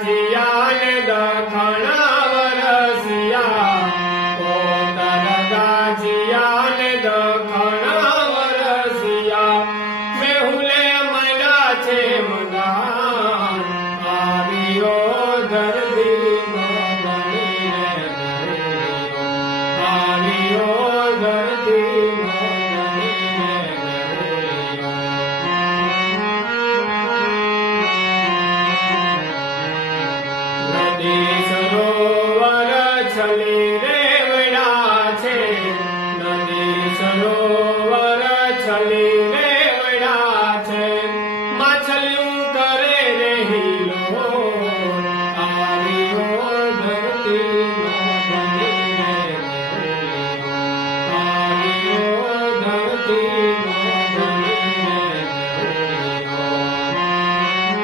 ગાજિયા ને દખણા વરસિયા કોતર ગાજિયા ને દખણા વરસિયા મેહુલે મના છે મદાન આવ્યો દર્દી નો ધણી આવ્યો દર્દી નો સરોવર છલી રે